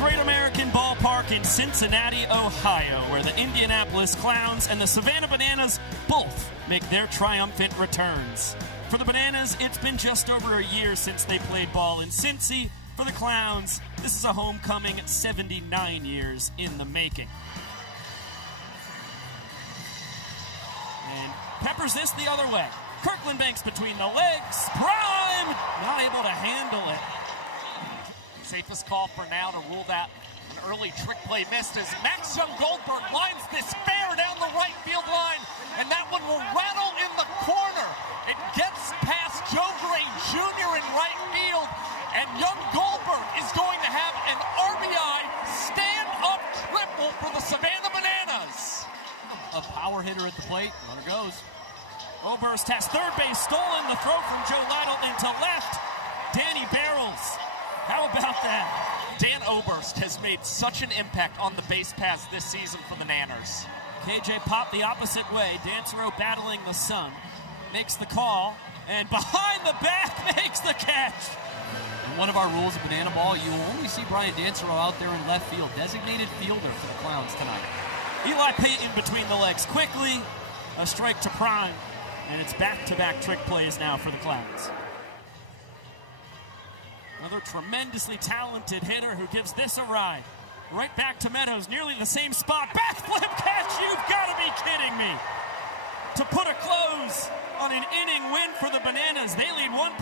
Great American Ballpark in Cincinnati, Ohio, where the Indianapolis Clowns and the Savannah Bananas both make their triumphant returns. For the Bananas, it's been just over a year since they played ball in Cincy. For the Clowns, this is a homecoming 79 years in the making. And peppers this the other way. Kirkland Banks between the legs. Prime! Not able to handle it. Safest call for now to rule that an early trick play missed as Max Young Goldberg lines this fair down the right field line, and that one will rattle in the corner. It gets past Joe Gray Jr. in right field, and Young Goldberg is going to have an RBI stand-up triple for the Savannah Bananas. A power hitter at the plate. Runner goes. Oberst has third base stolen. The throw from Joe Lytle into left. Danny Barrels. How about that? Dan Oberst has made such an impact on the base paths this season for the Nanners. KJ popped the opposite way. Dancero battling the sun. Makes the call. And behind the back makes the catch. And one of our rules of Banana Ball, you will only see Brian Dancero out there in left field. Designated fielder for the Clowns tonight. Eli Payton between the legs quickly. A strike to Prime. And it's back-to-back trick plays now for the Clowns. Another tremendously talented hitter who gives this a ride. Right back to Meadows, nearly the same spot. Backflip catch, you've got to be kidding me. To put a close on an inning win for the Bananas, they lead 1-0.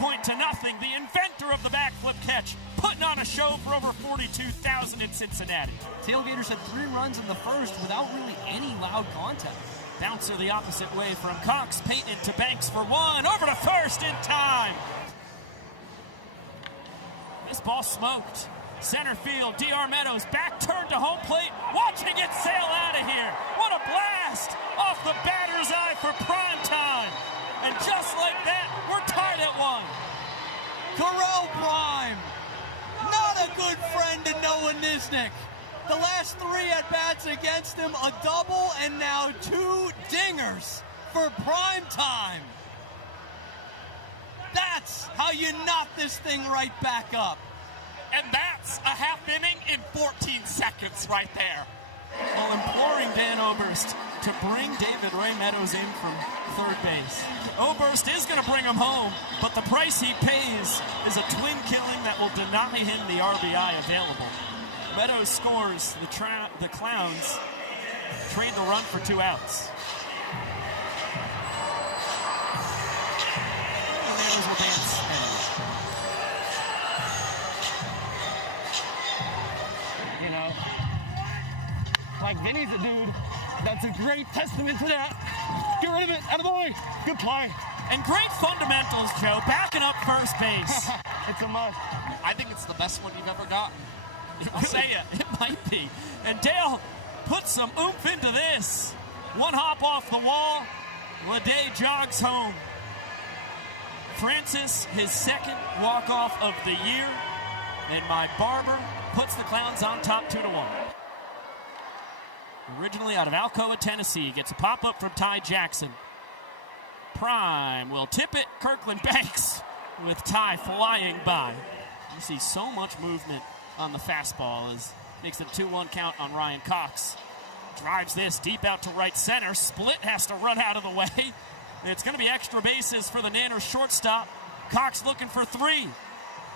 The inventor of the backflip catch, putting on a show for over 42,000 in Cincinnati. Tailgaters had 3 runs in the first without really any loud contact. Bouncer the opposite way from Cox. Payton to Banks for one. Over to first in time. This ball smoked. Center field, D.R. Meadows, back turned to home plate, watching it sail out of here. What a blast! Off the batter's eye for prime time. And just like that, we're tied at 1. Corral Prime, not a good friend to Noah Nisnik. The last 3 at-bats against him, a double and now 2 dingers for prime time. That's how you knock this thing right back up. And that's a half inning in 14 seconds right there. While imploring Dan Oberst to bring David Ray Meadows in from third base. Oberst is going to bring him home, but the price he pays is a twin killing that will deny him the RBI available. Meadows scores, the Clowns trade the run for 2 outs. Meadows will dance. You know, like Vinny's a dude. That's a great testament to that. Get rid of it, attaboy. Good play. And great fundamentals, Joe, backing up first base. It's a must. I think it's the best one you've ever gotten. I'll say it might be. And Dale puts some oomph into this. One hop off the wall. Leday jogs home. Francis, his second walk-off of the year. And my barber puts the Clowns on top 2-1. Originally out of Alcoa, Tennessee, gets a pop-up from Ty Jackson. Prime will tip it. Kirkland Banks with Ty flying by. You see so much movement on the fastball as makes it 2-1 count on Ryan Cox. Drives this deep out to right center. Split has to run out of the way. It's going to be extra bases for the Nanners shortstop. Cox looking for 3.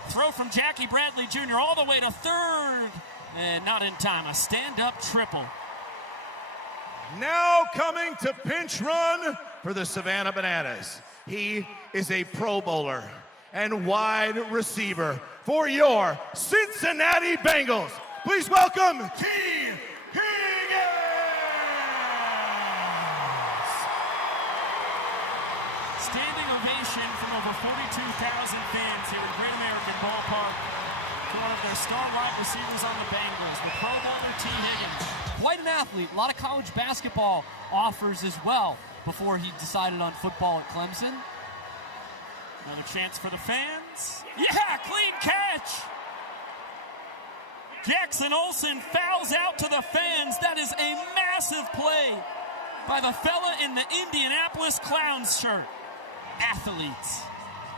Throw from Jackie Bradley Jr. all the way to third. And not in time. A stand-up triple. Now coming to pinch run for the Savannah Bananas. He is a Pro Bowler and wide receiver for your Cincinnati Bengals. Please welcome T. Higgins! Standing ovation from over 42,000 fans here at Great American Ballpark for one of their star wide receivers on the Bengals, the Pro Bowler T. Higgins. Quite an athlete. A lot of college basketball offers as well before he decided on football at Clemson. Another chance for the fans. Yeah, clean catch. Jackson Olsen fouls out to the fans. That is a massive play by the fella in the Indianapolis Clowns shirt. Athletes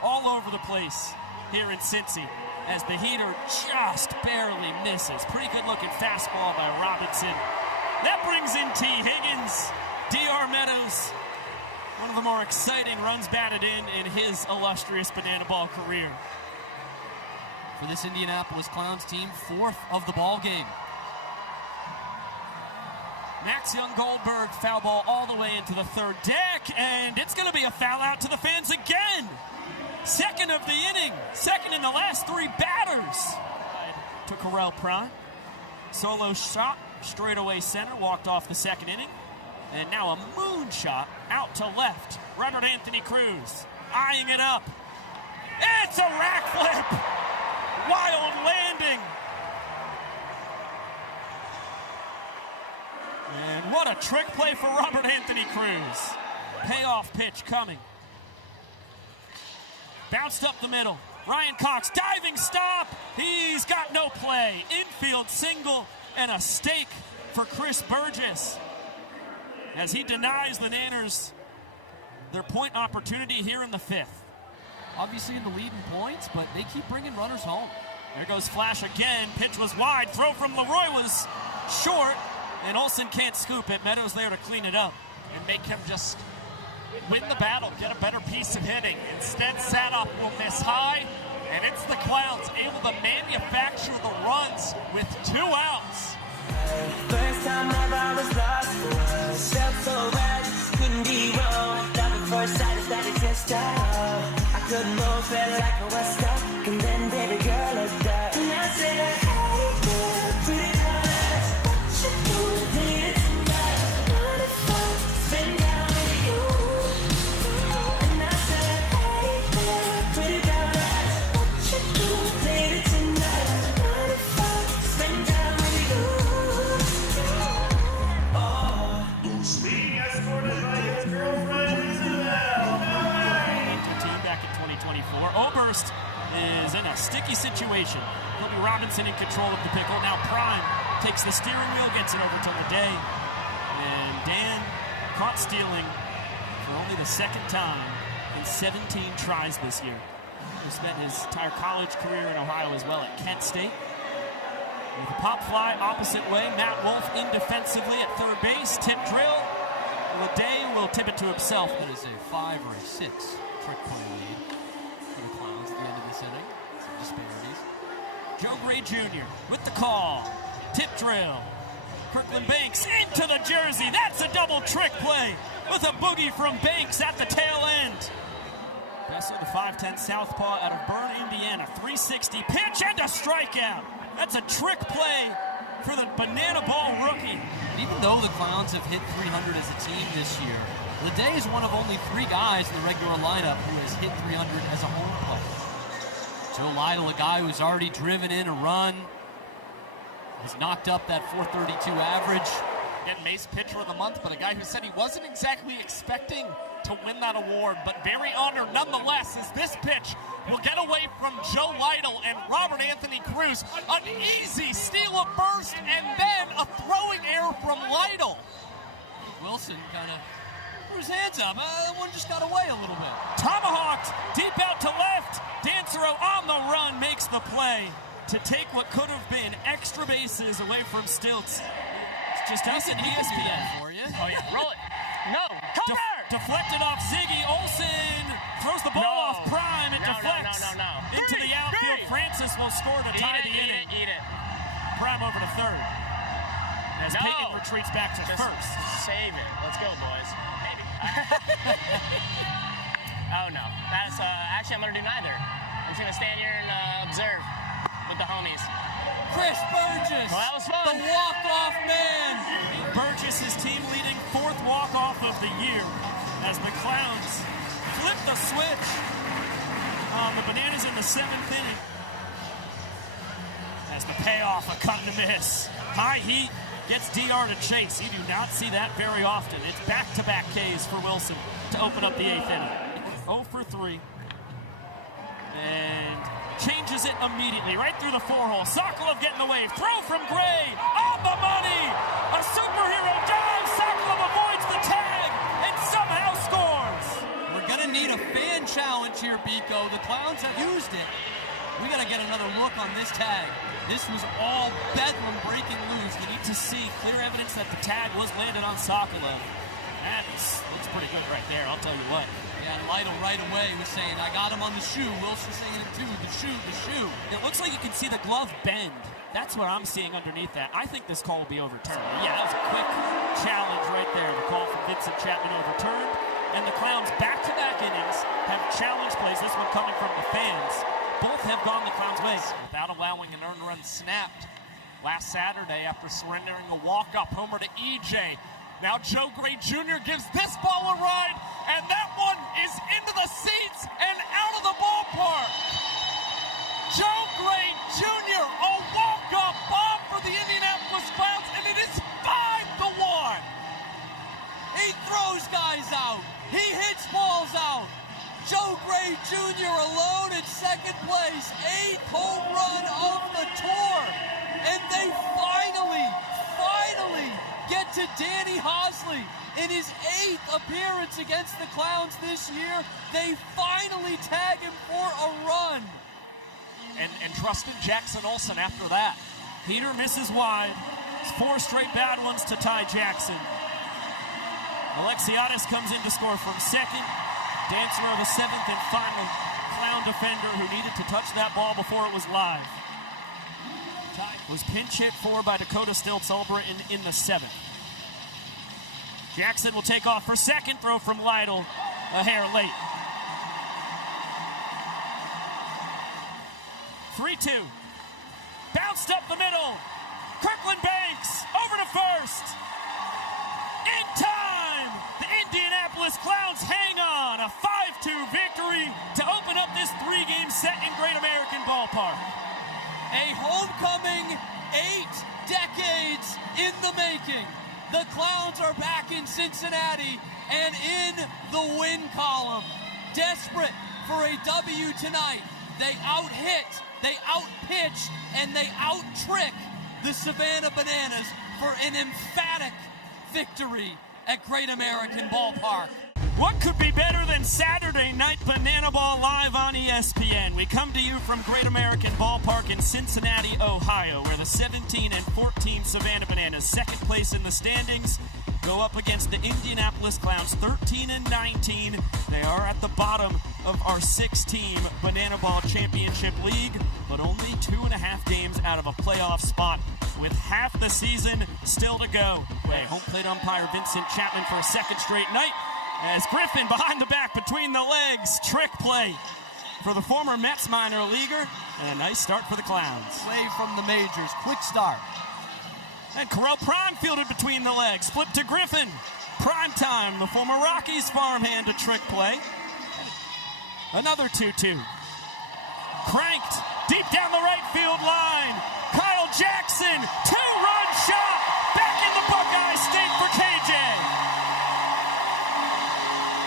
all over the place here in Cincy as the heater just barely misses. Pretty good looking fastball by Robinson. That brings in T. Higgins. D.R. Meadows, one of the more exciting runs batted in his illustrious banana ball career. For this Indianapolis Clowns team, 4th of the ball game. Max Young-Goldberg, foul ball all the way into the third deck, and it's going to be a foul out to the fans again. Second of the inning, second in the last 3 batters. To Correll Prime. Solo shot, straightaway center, walked off the second inning. And now a moonshot out to left. Robert Anthony Cruz eyeing it up. It's a rack flip. Wild landing. And what a trick play for Robert Anthony Cruz. Payoff pitch coming. Bounced up the middle. Ryan Cox, diving stop. He's got no play. Infield single and a stake for Chris Burgess, as he denies the Nanners their point opportunity here in the 5th. Obviously in the lead in points, but they keep bringing runners home. There goes Flash again. Pitch was wide. Throw from Leroy was short, and Olsen can't scoop it. Meadows there to clean it up. And make him just win the battle, get a better piece of hitting. Instead, Sadoff will miss high, and it's the Clowns able to manufacture the runs with 2 outs. First time ever I was lost for us. Felt so bad, couldn't be wrong. Love at first sight is that it just I couldn't move, felt like I was stuck. And then baby girl looked up, and I said, hey girl, pretty girl, what you doing here tonight? What if I spend down with you? And I said, hey girl, pretty girl, what you doing here tonight? What if I spend down with you? Being escorted by his girlfriend, Team back in 2024. Oberst is in a sticky situation. Kobe Robinson in control of the pickle. Now Prime takes the steering wheel, gets it over to Leday. And Dan caught stealing for only the 2nd time in 17 tries this year. He spent his entire college career in Ohio as well at Kent State. With a pop fly opposite way, Matt Wolf in defensively at third base. Tip drill. Leday will tip it to himself. That is a 5 or a 6 trick play lead for the Clowns at the end of this inning. Some disparities. Joe Gray Jr. with the call. Tip drill. Kirkland Banks into the jersey. That's a double trick play with a boogie from Banks at the tail end. Besser, the 5'10 southpaw out of Bern, Indiana. 360 pitch and a strikeout. That's a trick play for the banana ball rookie. And even though the Clowns have hit 300 as a team this year, Leday is one of only 3 guys in the regular lineup who has hit 300 as a home player. Joe Lytle, a guy who's already driven in a run, has knocked up that 432 average. Again, Mace Pitcher of the Month, but a guy who said he wasn't exactly expecting to win that award, but very honored nonetheless, as this pitch will get away from Joe Lytle and Robert Anthony Cruz. An easy steal of first, and then a throwing error from Lytle. Wilson kind of threw his hands up. That one just got away a little bit. Tomahawked deep out to left. Dancero on the run makes the play to take what could have been extra bases away from Stilts. It's just decent ESPN for you. Oh yeah, roll it. No, cover! Deflected off Ziggy. Olsen throws the ball off Prime. It deflects into the outfield. Francis will score to tie the inning. Eat it. Prime over to third. As Peyton retreats back to first. Save it. Let's go, boys. Maybe. Oh, no. That's actually, I'm going to do neither. I'm just going to stand here and observe with the homies. Chris Burgess, Well, that was fun. the walk-off man. Burgess is team leading 4th walk-off of the year as the Clowns flip the switch on the Bananas in the 7th inning. As the payoff, a cut and a miss. High heat gets DR to chase. You do not see that very often. It's back-to-back Ks for Wilson to open up the 8th inning. 0 for 3. And changes it immediately, right through the 4-hole. Sokolov getting the wave. Throw from Gray. On the money. A superhero dive. Sokolov avoids the tag and somehow scores. We're going to need a fan challenge here, Biko. The Clowns have used it We got to get another look on this tag. This was all bedlam breaking loose. You need to see clear evidence that the tag was landed on Sokolov. That looks pretty good right there, I'll tell you what. Yeah, and Lytle right away was saying, I got him on the shoe. Wilson saying it too, the shoe. It looks like you can see the glove bend. That's what I'm seeing underneath that. I think this call will be overturned. Yeah, that was a quick challenge right there. The call from Vincent Chapman overturned. And the Clowns back-to-back innings have challenge plays. This one coming from the fans. Both have gone the Clowns' way. Without allowing an earned run snapped last Saturday after surrendering a walk-up homer to EJ. Now Joe Gray Jr. gives this ball a ride, and that one is into the seats and out of the ballpark. Joe Gray Jr., a walk-up bomb for the Indianapolis Clowns, and it is 5-1. He throws guys out. He hits balls out. Joe Gray Jr. alone in second place, 8th home run of the tour. And they finally get to Danny Hosley in his 8th appearance against the Clowns this year. They finally tag him for a run. And trusted Jackson Olsen after that. Peter misses wide. It's 4 straight bad ones to Ty Jackson. Alexiadis comes in to score from second. Dancer of the 7th and final Clown defender who needed to touch that ball before it was live. Was pinch hit for by Dakota Stiltz-Ulbra in the 7th. Jackson will take off for second. Throw from Lytle, a hair late. 3-2. Bounced up the middle. Kirkland Banks over to first. In time, the Indianapolis Clowns hang on. A 5-2 victory to open up this 3-game set in Great American Ballpark. A homecoming 8 decades in the making. The Clowns are back in Cincinnati and in the win column. Desperate for a W tonight. They out-hit, they out-pitch, and they out-trick the Savannah Bananas for an emphatic victory at Great American Ballpark. What could be better than Saturday Night Banana Ball live on ESPN? We come to you from Great American Ballpark in Cincinnati, Ohio, where the 17 and 14 Savannah Bananas, second place in the standings, go up against the Indianapolis Clowns, 13 and 19. They are at the bottom of our 6-team Banana Ball Championship League, but only 2.5 games out of a playoff spot, with half the season still to go. Home plate umpire Vincent Chapman for a second straight night. As Griffin behind the back, between the legs, trick play for the former Mets minor leaguer, and a nice start for the Clowns. Play from the majors, quick start. And Correll Prime fielded between the legs, flipped to Griffin. Prime time, the former Rockies farmhand, a trick play. Another 2-2. Cranked deep down the right field line. Kyle Jackson, 2-run shot, back in the Buckeye State for KJ.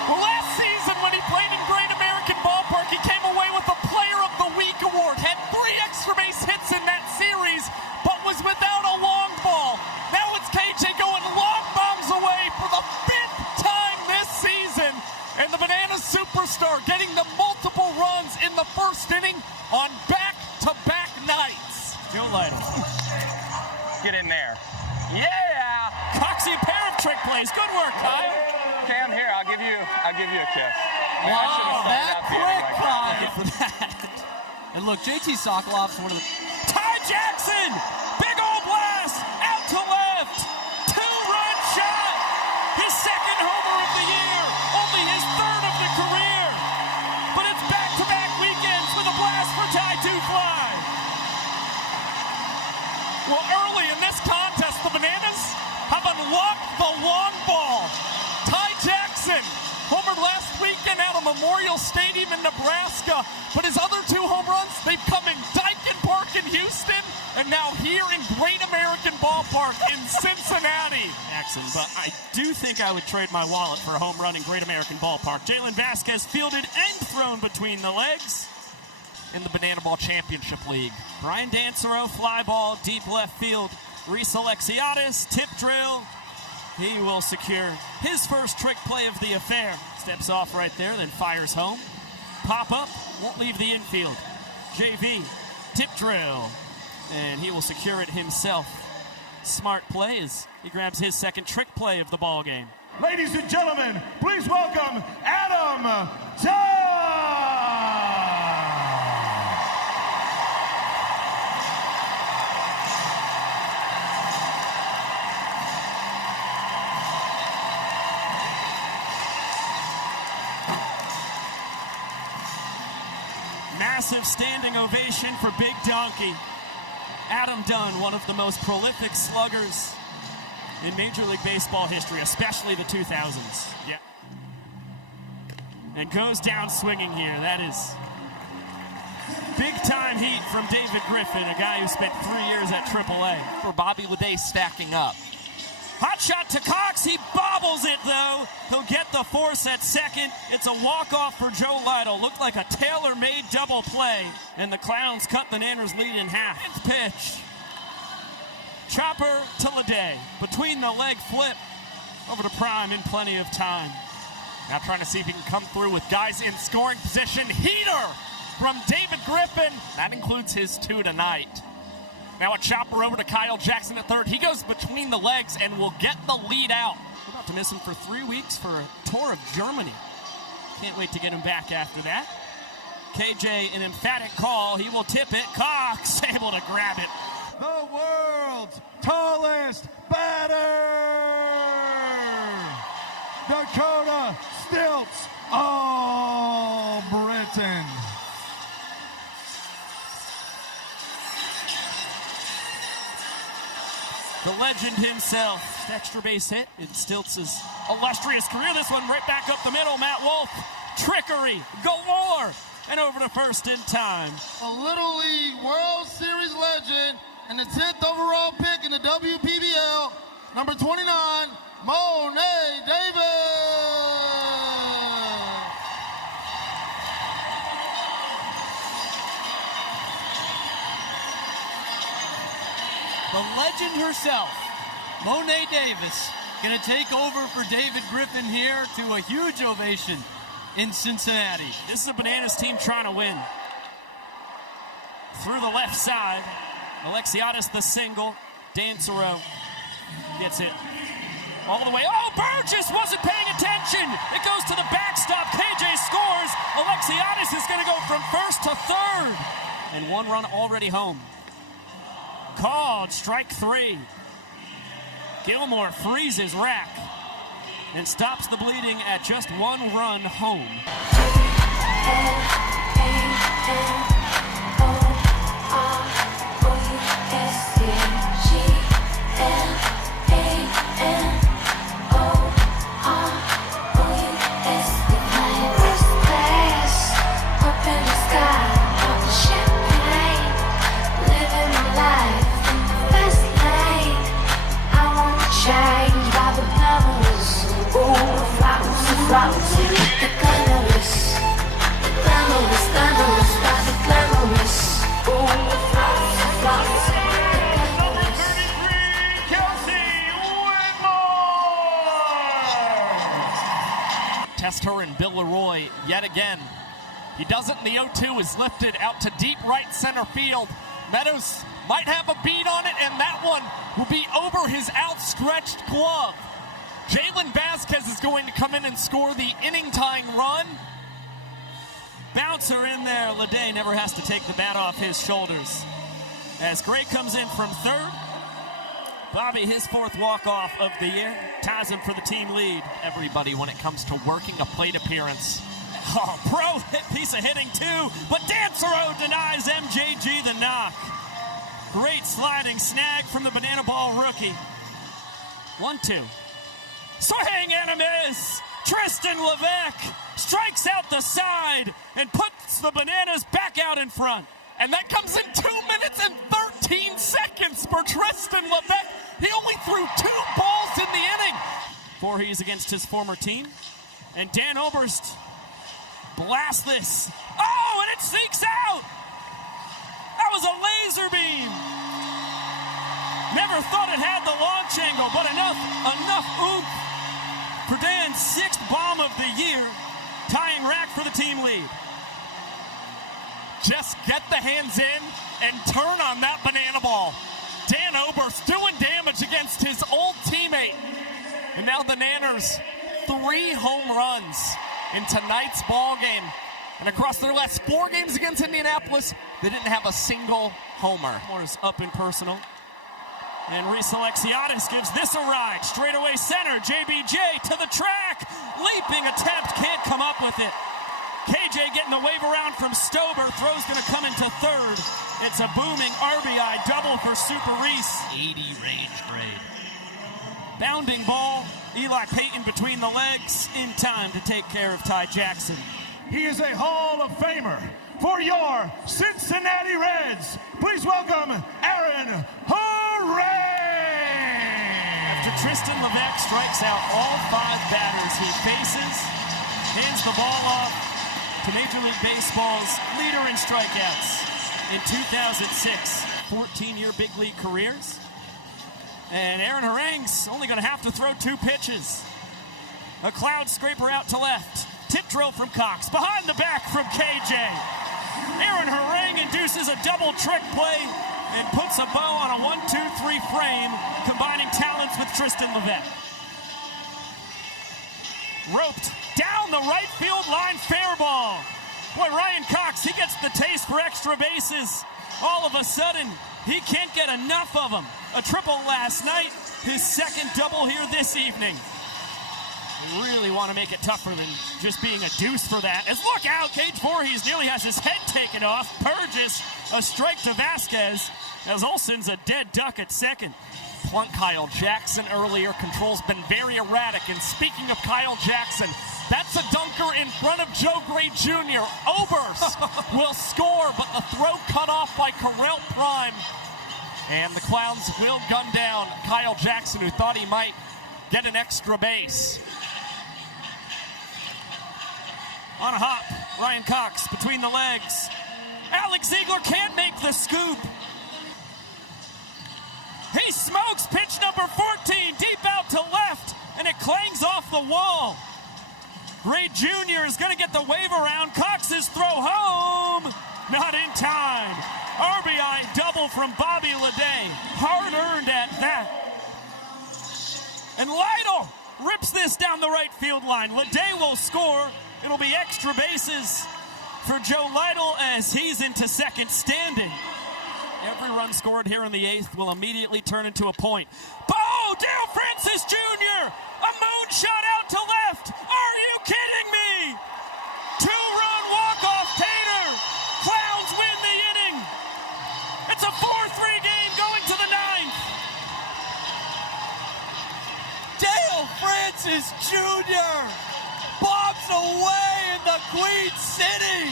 Well, last season when he played in Great American Ballpark, he came away with the Player of the Week award, had 3 extra base hits in that series, but was without a long ball. Now it's KJ going long bombs away for the 5th time this season, and the Bananas superstar getting the multiple runs in the first inning on back-to-back nights. Joe Lytle. Get in there. Yeah! Coxie, a pair of trick plays. Good work, Kyle. Cam, here, I'll give you a kiss. Wow, that quick, Kyle. For that. And look, JT Sokolov's one of the... Ty Jackson! Big old blast! Out to left! 2-run shot! His second homer of the year! Only his 3rd of the career! But it's back-to-back weekends with a blast for Ty to fly! Well, early in this contest, the Bananas have unlocked the long ball. Ty Jackson homered last weekend out of Memorial Stadium in Nebraska, but his other 2 home runs, they've come in Daikin Park in Houston, and now here in Great American Ballpark in Cincinnati. Jackson, but I do think I would trade my wallet for a home run in Great American Ballpark. Jalen Vasquez fielded and thrown between the legs in the Banana Ball Championship League. Brian Dancero, fly ball, deep left field. Reese Alexiadis, tip drill. He will secure his first trick play of the affair. Steps off right there, then fires home. Pop up, won't leave the infield. JV. Tip drill. And he will secure it himself. Smart play as he grabs his second trick play of the ball game. Ladies and gentlemen, please welcome Adam Todd! Massive standing ovation for Big Donkey. Adam Dunn, one of the most prolific sluggers in Major League Baseball history, especially the 2000s. Yeah. And goes down swinging here. That is big-time heat from David Griffin, a guy who spent 3 years at AAA. For Bobby Leday stacking up. Hot shot to Cox. He bobbles it, though. He'll get the force at second. It's a walk-off for Joe Lytle. Looked like a tailor-made double play. And the Clowns cut the Nanners' lead in half. Pitch. Chopper to Leday. Between the leg flip. Over to Prime in plenty of time. Now trying to see if he can come through with guys in scoring position. Heater from David Griffin. That includes his 2 tonight. Now a chopper over to Kyle Jackson at third. He goes between the legs and will get the lead out. We're about to miss him for 3 weeks for a tour of Germany. Can't wait to get him back after that. KJ, an emphatic call. He will tip it. Cox able to grab it. The world's tallest batter, Dakota Stilts, all Britain. The legend himself. Extra base hit in Stilts' illustrious career. This one right back up the middle. Matt Wolf. Trickery galore. And over to first in time. A Little League World Series legend and the 10th overall pick in the WPBL, number 29, Monet Davis. The legend herself, Monet Davis, going to take over for David Griffin here to a huge ovation in Cincinnati. This is a Bananas team trying to win. Through the left side, Alexiadis the single. Dancero gets it all the way. Oh, Burgess wasn't paying attention. It goes to the backstop. KJ scores. Alexiadis is going to go from first to third. And 1 run already home. Called strike 3. Gilmore freezes rack and stops the bleeding at just 1 run home. Tester and Bill Leroy yet again. He does it in the 0-2, is lifted out to deep right center field. Meadows might have a beat on it, and that one will be over his outstretched glove. Jalen Vasquez is going to come in and score the inning-tying run. Bouncer in there. Leday never has to take the bat off his shoulders. As Gray comes in from third. Bobby, his 4th walk-off of the year, ties him for the team lead. Everybody when it comes to working a plate appearance. Oh, pro piece of hitting too, but Dancero denies MJG the knock. Great sliding snag from the banana ball rookie. 1-2. Swing and a miss. Tristan Levesque strikes out the side and puts the Bananas back out in front. And that comes in 2 minutes and 13 seconds for Tristan Levesque. He only threw 2 balls in the inning. Voorhees against his former team. And Dan Oberst blasts this. Oh, and it sneaks out. That was a laser beam. Never thought it had the launch angle, but enough oomph for Dan's 6th bomb of the year, tying rack for the team lead. just get the hands in and turn on that banana ball. Dan Oberst doing damage against his old teammate. And now the Nanners, 3 home runs in tonight's ball game. And across their last 4 games against Indianapolis, they didn't have a single homer. Moore's up and personal. And Reese Alexiadis gives this a ride. Straightaway center, JBJ to the track. Leaping attempt, can't come up with it. KJ getting the wave around from Stober. Throw's going to come into third. It's a booming RBI double for Super Reese. 80 range grade. Bounding ball. Eli Payton between the legs in time to take care of Ty Jackson. He is a Hall of Famer for your Cincinnati Reds. Please welcome Aaron Hooray! After Tristan Levesque strikes out all 5 batters he faces, hands the ball off to Major League Baseball's leader in strikeouts in 2006. 14-year big league careers. And Aaron Harang's only going to have to throw 2 pitches. A cloud scraper out to left. Tip drill from Cox. Behind the back from KJ. Aaron Harang induces a double trick play and puts a bow on a 1-2-3 frame, combining talents with Tristan Levesque. Roped down the right field line, fair ball. Boy, Ryan Cox, he gets the taste for extra bases. All of a sudden, he can't get enough of them. A triple last night, his second double here this evening. They really want to make it tougher than just being a deuce for that. As look out, Cage Voorhees nearly has his head taken off. Burgess, a strike to Vasquez, as Olsen's a dead duck at second. Plunk Kyle Jackson earlier. Control's been very erratic. And speaking of Kyle Jackson, that's a dunker in front of Joe Gray Jr. Oberst will score, but the throw cut off by Correll Prime. And the Clowns will gun down Kyle Jackson, who thought he might get an extra base. On a hop, Ryan Cox between the legs. Alex Ziegler can't make the scoop. He smokes pitch number 14 deep out to left, and it clangs off the wall. Gray Jr. is going to get the wave around. Cox's throw home. Not in time. RBI double from Bobby Leday. Hard earned at that. And Lytle rips this down the right field line. Leday will score. It'll be extra bases for Joe Lytle as he's into second standing. Every run scored here in the 8th will immediately turn into a point. Bo, Dale Francis Jr. A moonshot out to left. Are you kidding me? 2-run walk-off Tater. Clowns win the inning. It's a 4-3 game going to the 9th. Dale Francis Jr. bobs away in the Queen City.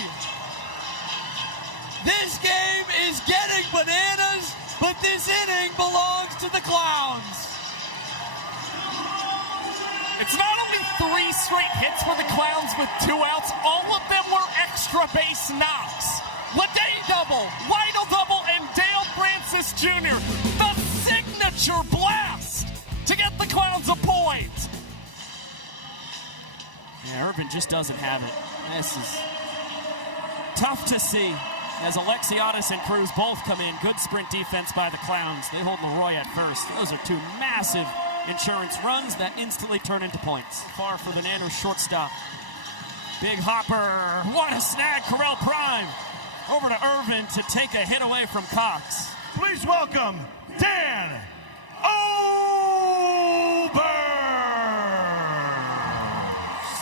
This game is getting bananas, but this inning belongs to the Clowns. It's not only 3 straight hits for the Clowns with 2 outs, all of them were extra base knocks. Leday double, Lytle double, and Dale Francis Jr. The signature blast to get the Clowns a point. Yeah, Irvin just doesn't have it. This is tough to see as Alexiadis and Cruz both come in. Good sprint defense by the Clowns. They hold Leroy at first. Those are 2 massive insurance runs that instantly turn into points. Far for the Nanners shortstop. Big hopper. What a snag. Correll Prime over to Irvin to take a hit away from Cox. Please welcome Dan Oberst.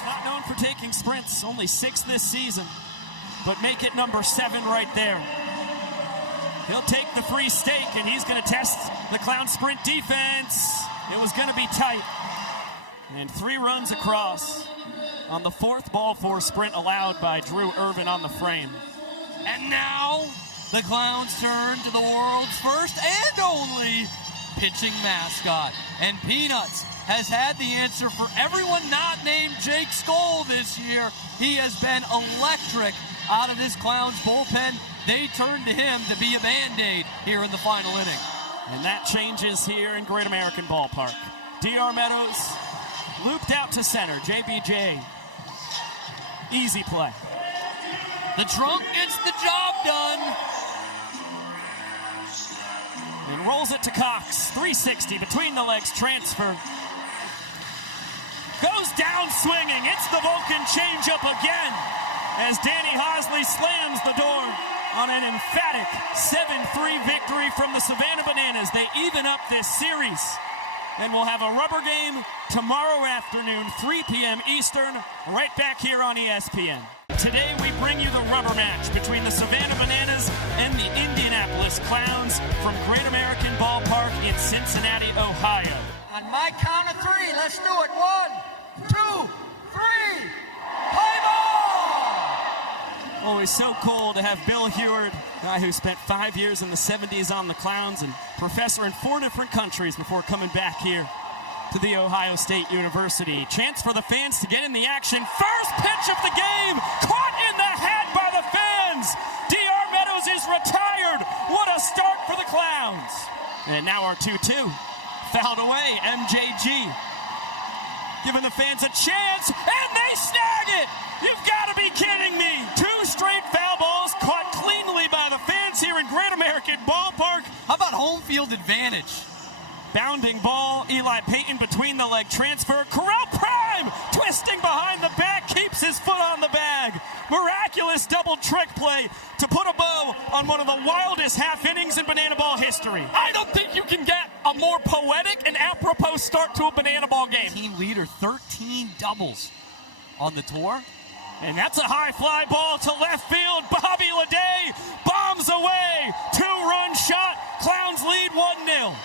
Not known for taking sprints. Only 6 this season. But make it number 7 right there. He'll take the free steak, and he's going to test the Clown sprint defense. It was going to be tight. And 3 runs across on the 4th ball 4 sprint allowed by Drew Irvin on the frame. And now, the Clowns turn to the world's first and only pitching mascot. And Peanuts has had the answer for everyone not named Jake Skoll this year. He has been electric out of this Clowns bullpen. They turn to him to be a Band-Aid here in the final inning. And that changes here in Great American Ballpark. D.R. Meadows looped out to center. JBJ, easy play. The drunk gets the job done. And rolls it to Cox. 360 between the legs transfer. Goes down swinging. It's the Vulcan changeup again as Danny Hosley slams the door on an emphatic 7-3 victory from the Savannah Bananas. They even up this series. And we'll have a rubber game tomorrow afternoon, 3 p.m. Eastern, right back here on ESPN. Today we bring you the rubber match between the Savannah Bananas and the Indianapolis Clowns from Great American Ballpark in Cincinnati, Ohio. On my count of 3, let's do it. 1, 2, 3. Play ball! Always so cool to have Bill Heward, guy who spent 5 years in the 70s on the Clowns and professor in 4 different countries before coming back here to the Ohio State University. Chance for the fans to get in the action. First pitch of the game, caught in the hat by the fans. D.R. Meadows is retired. What a start for the Clowns. And now our 2-2. Fouled away, MJG. Giving the fans a chance, and they snag it! You've got to be kidding me! 2 straight foul balls caught cleanly by the fans here in Great American Ballpark. How about home field advantage? Bounding ball, Eli Payton between the leg transfer. Corral Prime twisting behind the back, keeps his foot on the bag. Miraculous double trick play to put a bow on one of the wildest half innings in banana ball history. I don't think you can get a more poetic and apropos start to a banana ball game. Team leader, 13 doubles on the tour. And that's a high fly ball to left field. Bobby Leday bombs away. 2-run shot. Clowns lead 1-0.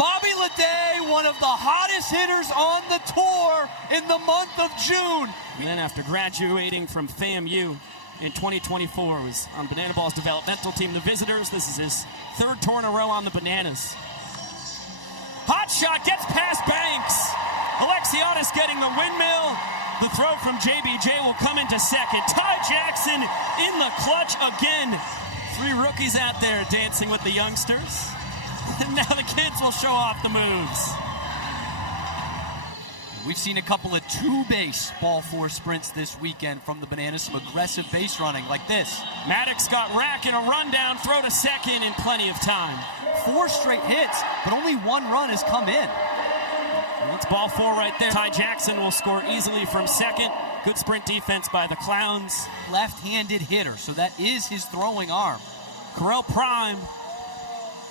Bobby Leday, one of the hottest hitters on the tour in the month of June. And then after graduating from FAMU in 2024, was on Banana Ball's developmental team, the Visitors. This is his 3rd tour in a row on the Bananas. Hot shot gets past Banks. Alexiadis getting the windmill. The throw from JBJ will come into second. Ty Jackson in the clutch again. 3 rookies out there dancing with the youngsters. And now the kids will show off the moves. We've seen a couple of 2-base ball 4 sprints this weekend from the Bananas. Some aggressive base running like this. Maddox got rack and a rundown, throw to second in plenty of time. 4 straight hits, but only 1 run has come in. That's ball 4 right there. Ty Jackson will score easily from second. Good sprint defense by the Clowns. Left-handed hitter, so that is his throwing arm. Corral Prime,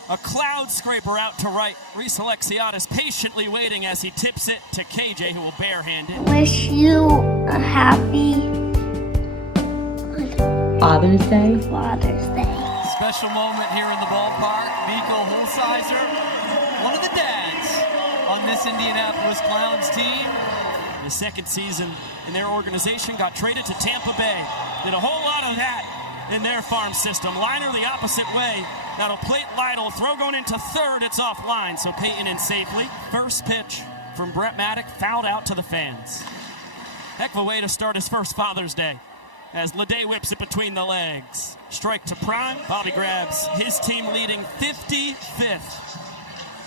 a cloud scraper out to right. Reese Alexiadis patiently waiting as he tips it to KJ, who will barehand it. Wish you a happy Father's Day. Father's Day. Special moment here in the ballpark. Miko Holsizer, one of the dads on this Indianapolis Clowns team. The 2nd season in their organization, got traded to Tampa Bay. Did a whole lot of that in their farm system. Liner the opposite way. That'll plate Lytle. Throw going into 3rd. It's offline, so Peyton in safely. First pitch from Brett Maddox, fouled out to the fans. Heck of a way to start his first Father's Day as Leday whips it between the legs. Strike to Prime. Bobby grabs his team leading 55th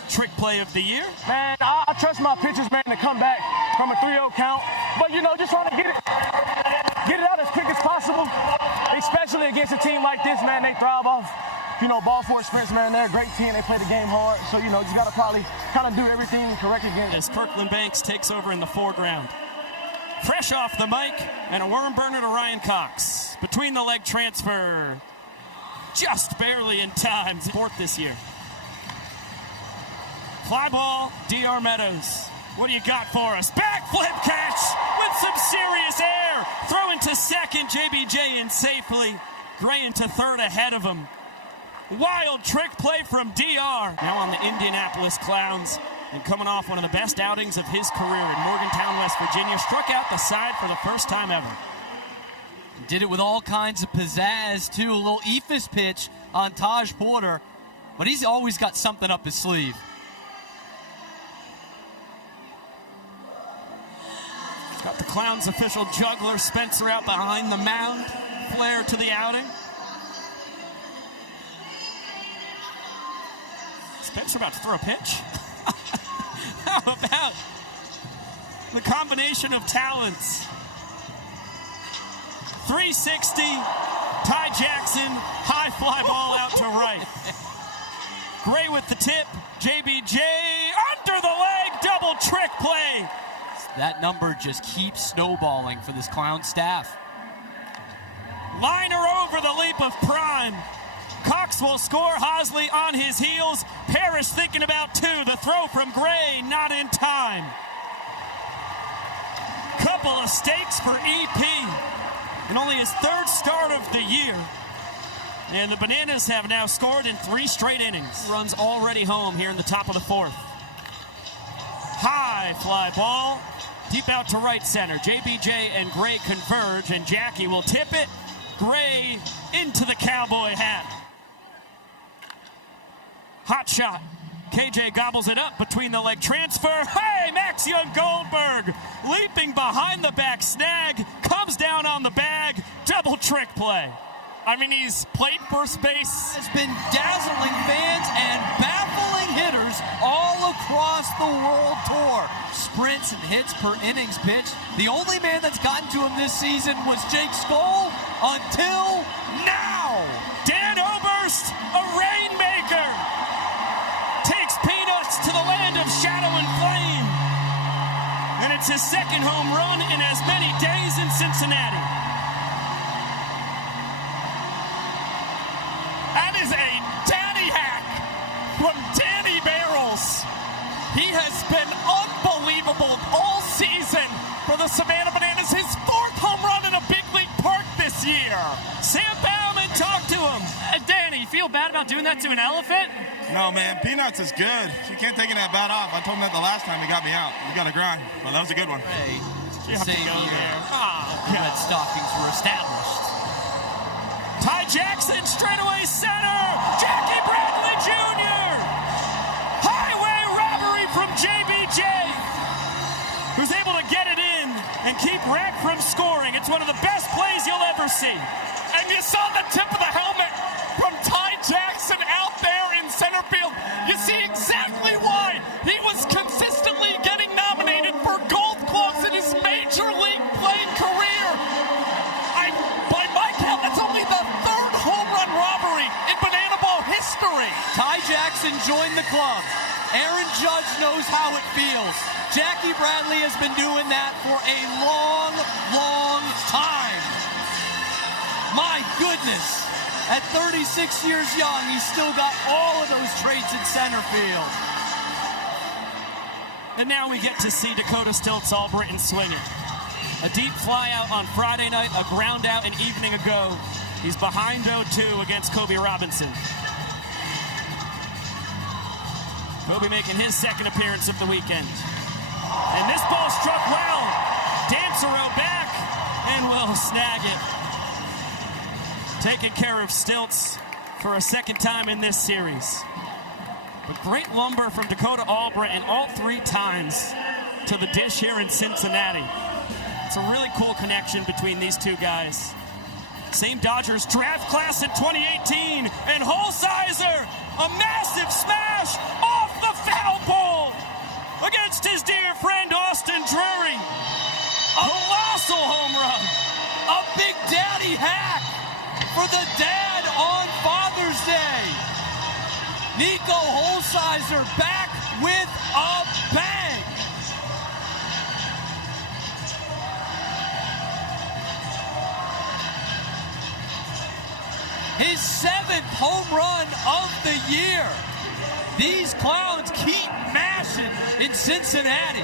trick play of the year. Man, I trust my pitchers, man, to come back from a 3-0 count. But, just trying to get it out as quick as possible, especially against a team like this, man. They thrive off, ball 4 sprints, man. They're a great team. They play the game hard. So, just got to probably kind of do everything correct again. As Kirkland Banks takes over in the foreground. Fresh off the mic, and a worm burner to Ryan Cox. Between the leg transfer. Just barely in time. 4th this year. Fly ball, D.R. Meadows. What do you got for us? Backflip catch with some serious air. Throw into second, JBJ in safely. Gray into 3rd ahead of him. Wild trick play from D.R. Now on the Indianapolis Clowns. And coming off one of the best outings of his career in Morgantown, West Virginia. Struck out the side for the first time ever. Did it with all kinds of pizzazz, too. A little eephus pitch on Taj Porter. But he's always got something up his sleeve. Got the Clowns official juggler Spencer out behind the mound. Flair to the outing. Spencer about to throw a pitch. How about the combination of talents? 360 Ty Jackson, high fly ball out to right. Gray with the tip. JBJ under the leg, double trick play. That number just keeps snowballing for this Clown staff. Liner over the leap of Prime. Cox will score. Hosley on his heels. Parrish thinking about two. The throw from Gray, not in time. Couple of stakes for EP. And only his third start of the year. And the Bananas have now scored in 3 straight innings. Runs already home here in the top of the 4th. High fly ball. Deep out to right center. JBJ and Gray converge, and Jackie will tip it. Gray into the cowboy hat. Hot shot. KJ gobbles it up between the leg transfer. Hey, Max Young Goldberg leaping behind the back snag. Comes down on the bag. Double trick play. I mean, he's played first base. Has been dazzling fans and baffling hitters all across the world tour. Sprints and hits per innings pitched. The only man that's gotten to him this season was Jake Skoll until now. Dan Oberst, a rainmaker, takes Peanuts to the land of shadow and flame. And it's his second home run in as many days in Cincinnati. That is a daddy hack from Danny Barrels. He has been unbelievable all season for the Savannah Bananas. His 4th home run in a big league park this year. Sam Bauman talked to him. Danny, you feel bad about doing that to an elephant? No, man, Peanuts is good. You can't take that bat off. I told him that the last time he got me out. We got to grind. Well, that was a good one. Hey, You have to go there. Oh, red stockings were established. Ty Jackson, straightaway center. Jackie Bradley Jr. Highway robbery from JBJ, who's able to get it in and keep Rack from scoring. It's one of the best plays you'll ever see. And you saw the tip of the helmet from Ty Jackson out there in center field. You see exactly why he was consistently getting nominated for Gold Gloves in his major league playing career. By my count, that's only the 3rd home run robbery in Banana Ball history. Ty Jackson joined the club. Aaron Judge knows how it feels. Jackie Bradley has been doing that for a long, long time. My goodness. At 36 years young, he's still got all of those traits in center field. And now we get to see Dakota Stilts Albritton swing it. A deep fly out on Friday night, a ground out an evening ago. He's behind 0-2 against Kobe Robinson. Kobe making his second appearance of the weekend. And this ball struck well. Dancero back and will snag it. Taking care of Stilts for a second time in this series. But great lumber from Dakota Albritton all 3 times to the dish here in Cincinnati. It's a really cool connection between these 2 guys. Same Dodgers draft class in 2018, and Holsizer, a massive smash off the foul pole against his dear friend Austin Drury. A colossal home run. A Big Daddy hack for the dad on Father's Day. Nico Holsizer back with a bang. His 7th home run of the year. These Clowns keep mashing in Cincinnati.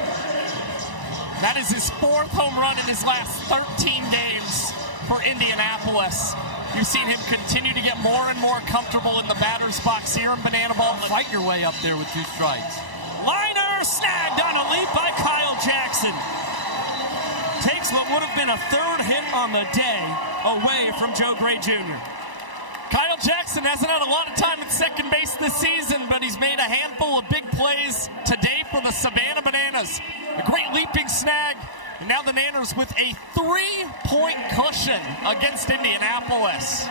That is his 4th home run in his last 13 games for Indianapolis. You've seen him continue to get more and more comfortable in the batter's box here in Banana Ball. Fight your way up there with 2 strikes. Liner snagged on a leap by Kyle Jackson. Takes what would have been a 3rd hit on the day away from Joe Gray Jr. Kyle Jackson hasn't had a lot of time at second base this season, but he's made a handful of big plays today for the Savannah Bananas. A great leaping snag, and now the Nanners with a 3-point cushion against Indianapolis.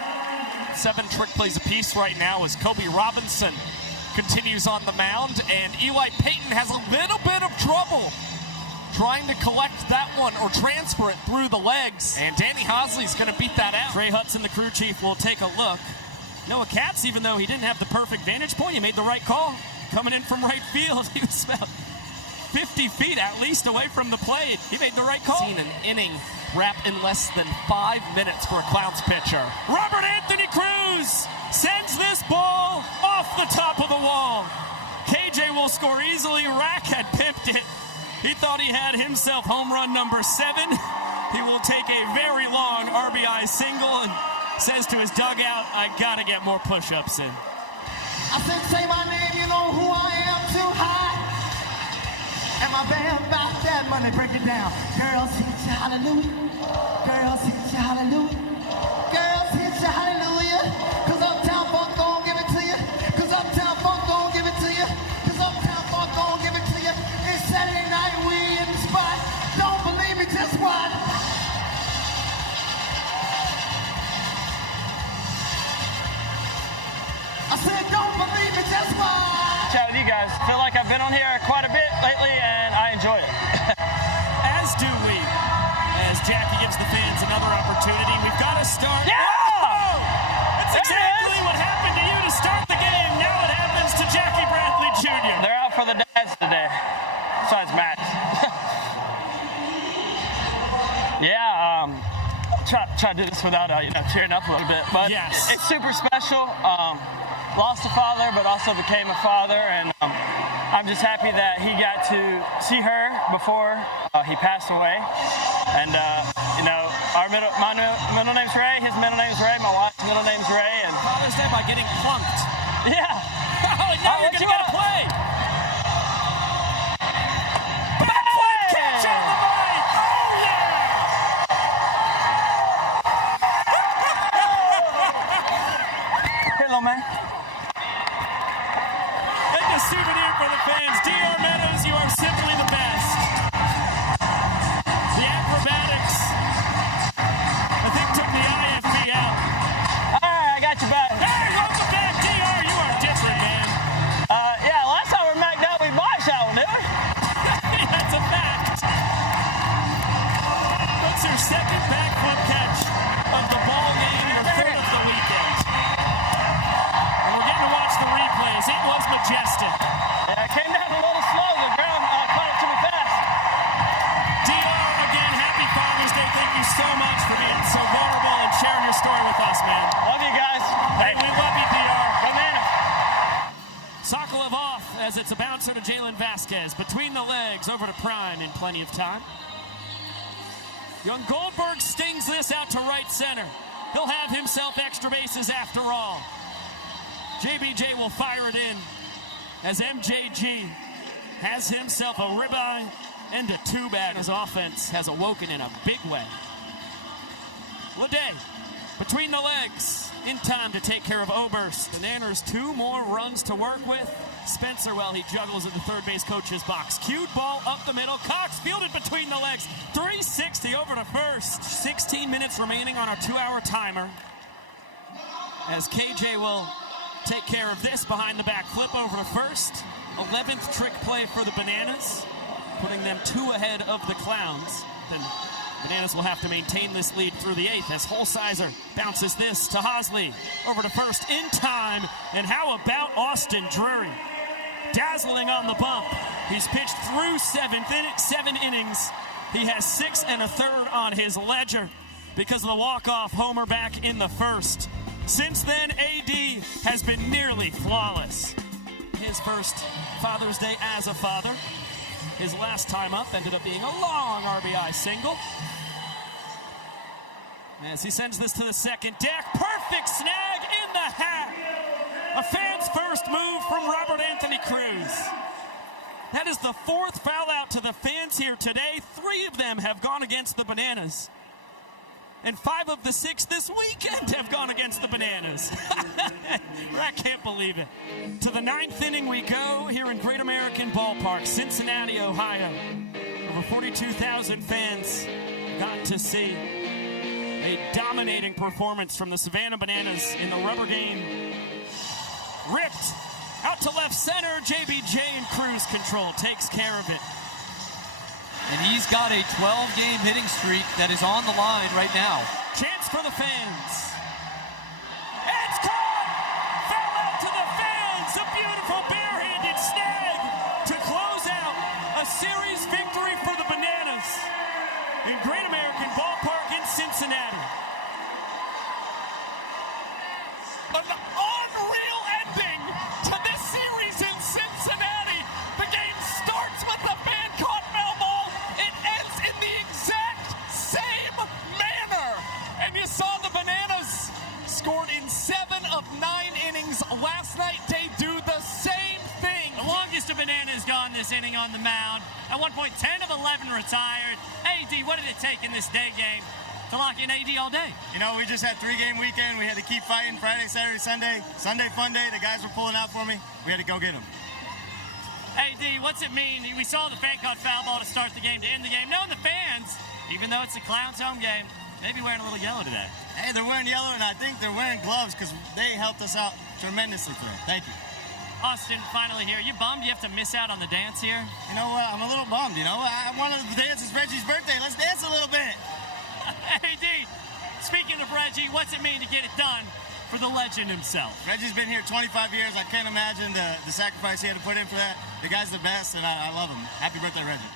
7 trick plays apiece right now as Kobe Robinson continues on the mound, and Eli Payton has a little bit of trouble trying to collect that one or transfer it through the legs. And Danny Hosley's going to beat that out. Trey Hudson, the crew chief, will take a look. Noah Katz, even though he didn't have the perfect vantage point, he made the right call. Coming in from right field, he was about 50 feet at least away from the plate. He made the right call. Seen an inning wrap in less than 5 minutes for a Clowns pitcher. Robert Anthony Cruz sends this ball off the top of the wall. KJ will score easily. Rack had pimped it. He thought he had himself home run number 7. He will take a very long RBI single and says to his dugout, I gotta get more push-ups in. I said, say my name, you know who I am, too high. And my band about that money, break it down. Girls hit you, hallelujah. Girls hit you, hallelujah. Girls hit you, hallelujah. Cause Uptown Funk gon' give it to you. Cause Uptown Funk gon' give it to you. Cause Uptown Funk gon' give it to you. It's Saturday night, we in the spot. Don't believe me, just watch. I said, don't believe me, just watch. Chat with you guys. Feel like I've been on here quite a bit lately, and I enjoy it. As do we. As Jackie gives the fans another opportunity, we've got to start. Yeah! Oh! That's exactly what happened to you to start the game. Now it happens to Jackie Bradley Jr. They're out for the dads today, besides Max. Try to do this without tearing up a little bit, but yes. It's super special. Lost a father, but also became a father, and I'm just happy that he got to see her before he passed away. And my middle name's Ray, his middle name's Ray, my wife's middle name's Ray, and Father's Day by getting plunked. Yeah. Oh, and now you're gonna get a play. Catch on the mic. Oh yeah. Hello, man. And a souvenir for the fans. DR Meadows, you are simply the best. The acrobatics, I think, took the IFB out. All right, I got you back. Hey, welcome back, DR. You are different, man. Yeah, last time we met up, we boxed that one, didn't we? That's a fact. That's her second backflip catch of the ball game, her third of the weekend. And we're getting to watch the replays. It was majestic. Yeah, it came down a little slow. The ground caught up to me fast. DR, again, happy Father's Day. Thank you so much for being so vulnerable and sharing your story with us, man. Love you guys. Hey, we love you, DR. Banana. Sokolov off as it's a bouncer to Jalen Vasquez. Between the legs, over to Prime in plenty of time. Young Goldberg stings this out to right center. He'll have himself extra bases after all. JBJ will fire it in as MJG has himself a ribeye and a two-bag. His offense has awoken in a big way. Leday, between the legs, in time to take care of Oberst. The Nanners 2 more runs to work with. Spencer, well, he juggles in the third base coach's box. Cued ball up the middle. Cox fielded between the legs. 360 over to first. 16 minutes remaining on our 2-hour timer. As KJ will take care of this behind the back flip over to first. 11th trick play for the Bananas, putting them 2 ahead of the Clowns. Then Bananas will have to maintain this lead through the 8th as Holsizer bounces this to Hosley. Over to first in time. And how about Austin Drury? Dazzling on the bump. He's pitched through 7 innings. He has 6 1/3 on his ledger because of the walk-off homer back in the first. Since then, AD has been nearly flawless. His first Father's Day as a father. His last time up ended up being a long RBI single. As he sends this to the second deck, perfect snag in the hat. A fan's first move from Robert Anthony Cruz. That is the 4th foul out to the fans here today. 3 of them have gone against the Bananas. And 5 of the 6 this weekend have gone against the Bananas. I can't believe it. To the 9th inning we go here in Great American Ballpark, Cincinnati, Ohio. Over 42,000 fans got to see a dominating performance from the Savannah Bananas in the rubber game. Ripped out to left center. JBJ in cruise control takes care of it. And he's got a 12-game hitting streak that is on the line right now. Chance for the fans. It's caught! Fell out to the fans! A beautiful barehanded snag to close out a series victory for the Bananas in Great American Ballpark in Cincinnati. An unreal ending to this series in Cincinnati. The game starts with the fan-caught foul ball. It ends in the exact same manner. And you saw the Bananas scored in 7 of 9 innings last night. They do the same thing. The longest a Banana has gone this inning on the mound. At one point, 10 of 11 retired. AD, what did it take in this day game to lock in AD all day? You know, we just had 3-game weekend. We had to keep fighting Friday, Saturday, Sunday. Sunday, fun day. The guys were pulling out for me. We had to go get them. AD, what's it mean? We saw the fan-caught foul ball to start the game, to end the game. Knowing the fans, even though it's the Clowns' home game, maybe wearing a little yellow today. Hey, they're wearing yellow, and I think they're wearing gloves because they helped us out tremendously today. Thank you. Austin, finally here. You bummed you have to miss out on the dance here? You know what? I'm a little bummed, you know. I wanted to dance. It's Reggie's birthday. Let's dance a little bit. AD, speaking of Reggie, what's it mean to get it done for the legend himself? Reggie's been here 25 years. I can't imagine the sacrifice he had to put in for that. The guy's the best, and I love him. Happy birthday, Reggie.